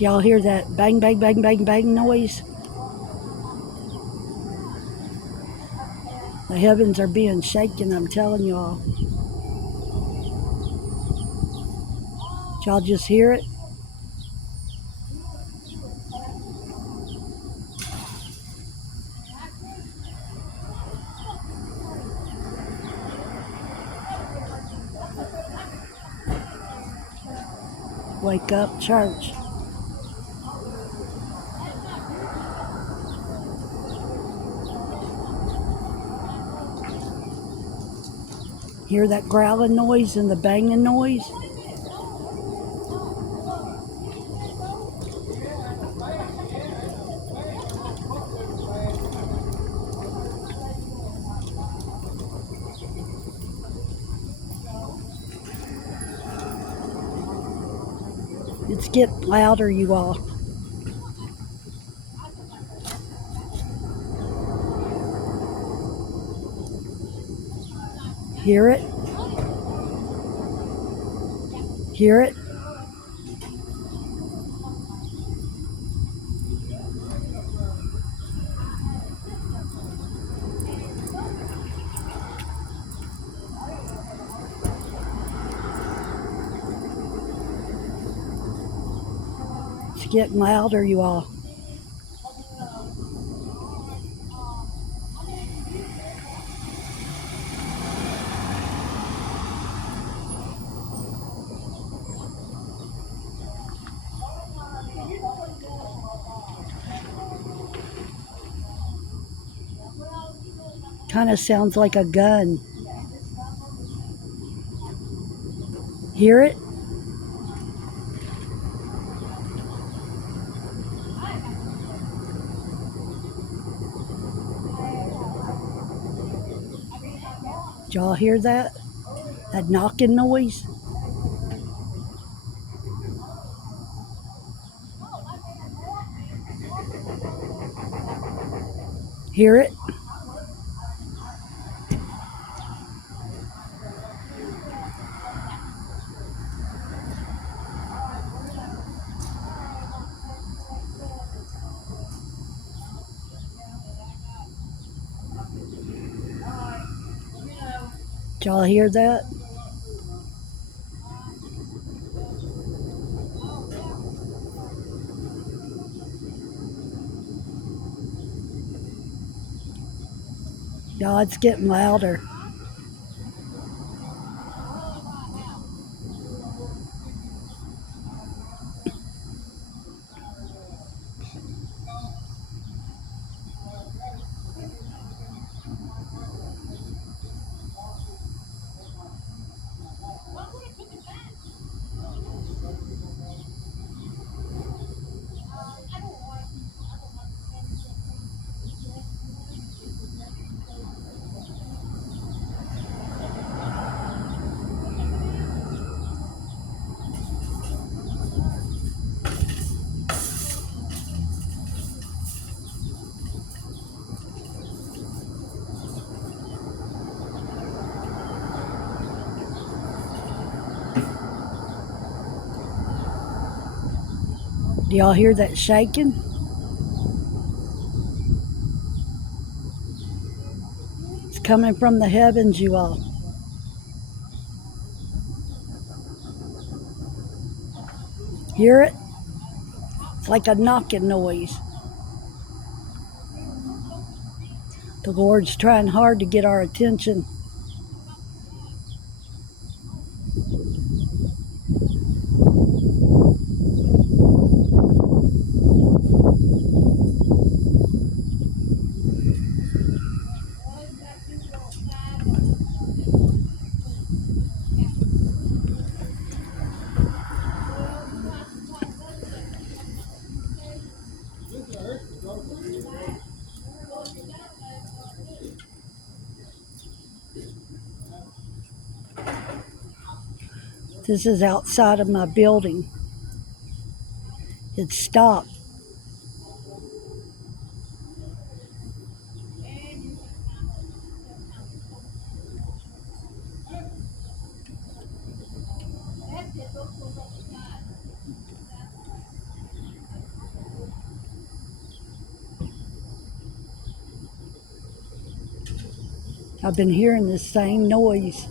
Do y'all hear that bang, bang, bang, bang, bang noise? The heavens are being shaken, I'm telling y'all. Did y'all just hear it? Wake up, church. Hear that growling noise and the banging noise? It's getting louder, you all. Hear it? Hear it? It's getting louder, you all. Kind of sounds like a gun. Hear it? Did y'all hear that? That knocking noise? Hear it? Did y'all hear that? Y'all, it's getting louder. Do y'all hear that shaking? It's coming from the heavens, you all. Hear it? It's like a knocking noise. The Lord's trying hard to get our attention. This is outside of my building. It stopped. I've been hearing this same noise.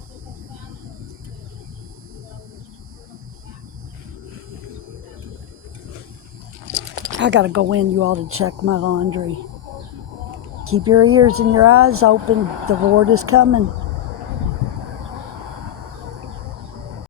I gotta go in, you all, to check my laundry. Keep your ears and your eyes open. The Lord is coming.